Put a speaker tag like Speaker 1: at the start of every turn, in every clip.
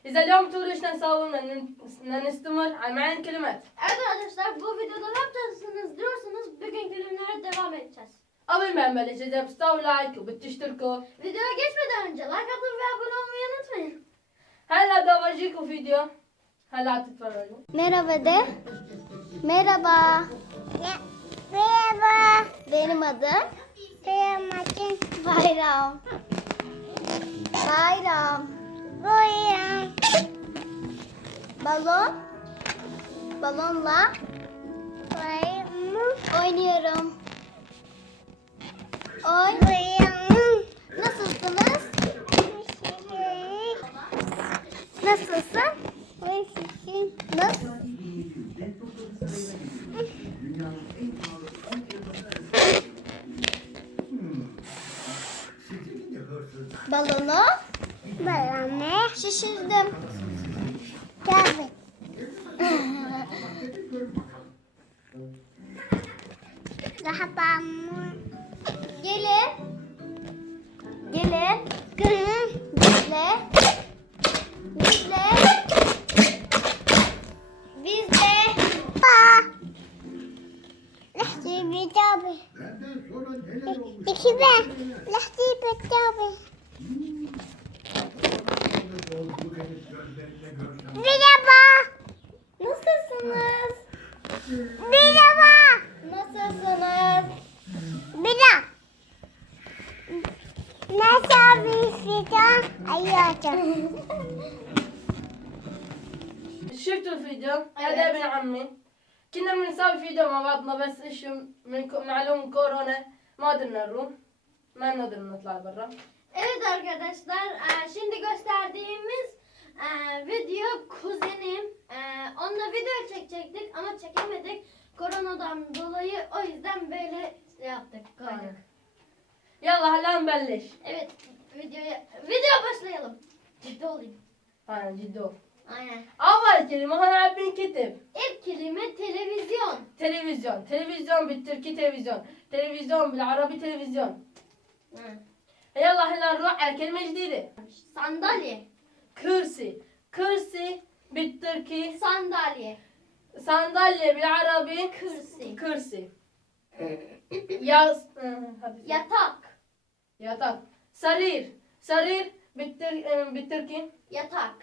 Speaker 1: إذا اليوم تقولوا إيش نسوي بدنا نستمر على معاني الكلمات.
Speaker 2: Evet arkadaşlar bu videoda ne yapacaksınız diyorsanız bugün kelimlere devam edeceğiz.
Speaker 1: قبل ما نبلش إذا بتسووا لايك وبتشتركوا
Speaker 2: Videoya geçmeden önce like atıp ve abone olmayı unutmayın.
Speaker 1: هلا بدي أورجيكم فيديو. هلا تتفرجوا.
Speaker 3: Merhaba de. Merhaba. Merhaba. Benim adım? Benim adım Bayram. Bayram. Bayram. Balon. Balonla oynuyorum. Nasılsınız? Nasılsın? Nasıl? Balonu şişirdim. Tabii. Gelin. Gelin. Bizle. Bizle. Bizle. لحظة بتابي لكذا لحظة بتابي Merhaba. Nasılsınız? Merhaba. Nasılsınız? Merhaba. Nasıl bir fidan ayacağım?
Speaker 1: شفتوا الفيديو؟ هذا ابن عمي. كنا بنسوي فيديو مع بعضنا بس ايش معلوم كورونا ما قدرنا نروح. ما نقدر نطلع برا.
Speaker 2: Evet arkadaşlar şimdi gösterdiğimiz video kuzenim. Onunla video çekecektik ama çekemedik. Koronadan dolayı o yüzden böyle yaptık. Koyduk.
Speaker 1: يلا هلا نبلش.
Speaker 2: Evet video başlayalım. Ciddi olayım.
Speaker 1: ها جدو.
Speaker 2: Aynen.
Speaker 1: أول كلمة هون عم بنكتب.
Speaker 2: İlk kelime televizyon.
Speaker 1: تلفزيون. تلفزيون بالتركي تلفزيون. تلفزيون بالعربي تلفزيون.
Speaker 2: Hı.
Speaker 1: يلا هلا نروح على كلمة جديدة.
Speaker 2: Sandalye.
Speaker 1: كرسي. كرسي بالتركي.
Speaker 2: Sandalye.
Speaker 1: صندلية بالعربي.
Speaker 2: Kürsi.
Speaker 1: كرسي. يا
Speaker 2: Yatak.
Speaker 1: يطاق. سرير. سرير بالتركي.
Speaker 2: Yatak.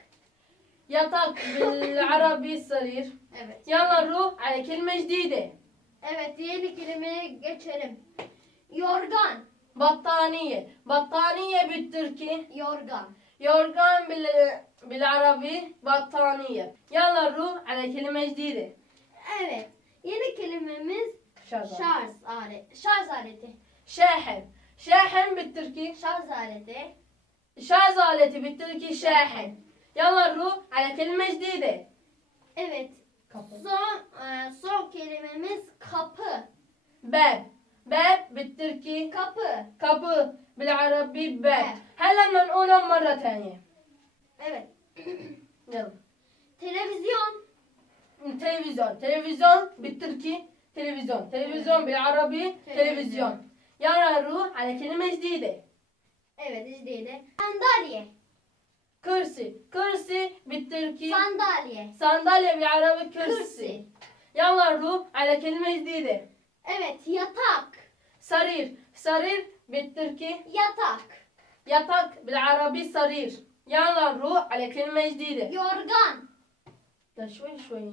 Speaker 1: يطاق بالعربي سرير.
Speaker 2: Evet.
Speaker 1: يلا نروح على كلمة جديدة.
Speaker 2: Evet yeni kelimeye geçelim. Yorgan.
Speaker 1: بطانية. بطانية بالتركي.
Speaker 2: Yorgan.
Speaker 1: يورغان بالعربي بطانية. يلا نروح على كلمة جديدة.
Speaker 2: Evet. Yeni kelimemiz
Speaker 1: شغل.
Speaker 2: şarj aleti. Şarj aleti.
Speaker 1: شاحن. شاحن بالتركي.
Speaker 2: Şarj aleti.
Speaker 1: شاز آلتي بالتركي شاحن. يلا نروح على كلمة جديدة.
Speaker 2: Evet.
Speaker 1: kapı.
Speaker 2: Son kelimemiz kapı.
Speaker 1: باب. باب بالتركي.
Speaker 2: Kapı.
Speaker 1: kapı بالعربي باب.
Speaker 2: باب.
Speaker 1: هلا بدنا نقولهم مرة ثانية.
Speaker 2: Evet.
Speaker 1: يلا.
Speaker 2: Televizyon.
Speaker 1: تلفزيون. تلفزيون بالتركي تلفزيون. تلفزيون بالعربي تلفزيون. يلا نروح على كلمة جديدة.
Speaker 2: Evet işte. Sandalye.
Speaker 1: كرسي. كرسي بالتركي.
Speaker 2: Sandalye.
Speaker 1: صندلية بالعربي كرسي.
Speaker 2: Kürsi.
Speaker 1: يلا نروح على كلمة جديدة.
Speaker 2: Evet yatak.
Speaker 1: سرير. سرير بالتركي.
Speaker 2: Yatak.
Speaker 1: يطق بالعربي سرير. يلا نروح على كلمة جديدة.
Speaker 2: Yorgan.
Speaker 1: ده شوي شوي.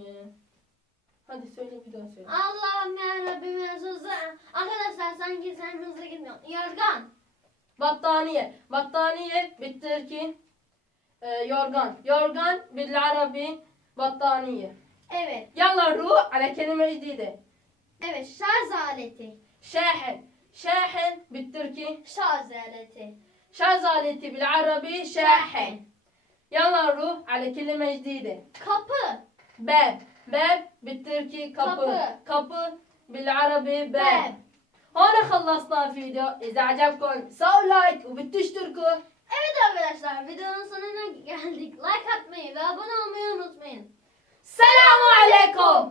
Speaker 1: hadi söyle bir daha söyle.
Speaker 2: Allah'ım yarabbim ya sus. Arkadaşlar sanki sen hızlı gitmiyorsun. Yorgan.
Speaker 1: بطانية. بطانية بالتركي يورغان. يورغان بالعربي بطانية.
Speaker 2: Evet.
Speaker 1: يلا نروح على كلمة جديدة.
Speaker 2: Evet şarj aleti.
Speaker 1: شاحن. شاحن بالتركي.
Speaker 2: Şarj aleti.
Speaker 1: شاز آلتي بالعربي شاحن. يلا نروح على كلمة جديدة.
Speaker 2: Kapı.
Speaker 1: باب. باب بالتركي كابو.
Speaker 2: كابو.
Speaker 1: كابو بالعربي باب.
Speaker 2: باب.
Speaker 1: هون خلصنا الفيديو. إذا عجبكم سووا لايك وبتشتركوا.
Speaker 2: Evet arkadaşlar videonun sonuna geldik. Like atmayı ve abone olmayı unutmayın.
Speaker 1: السلام عليكم.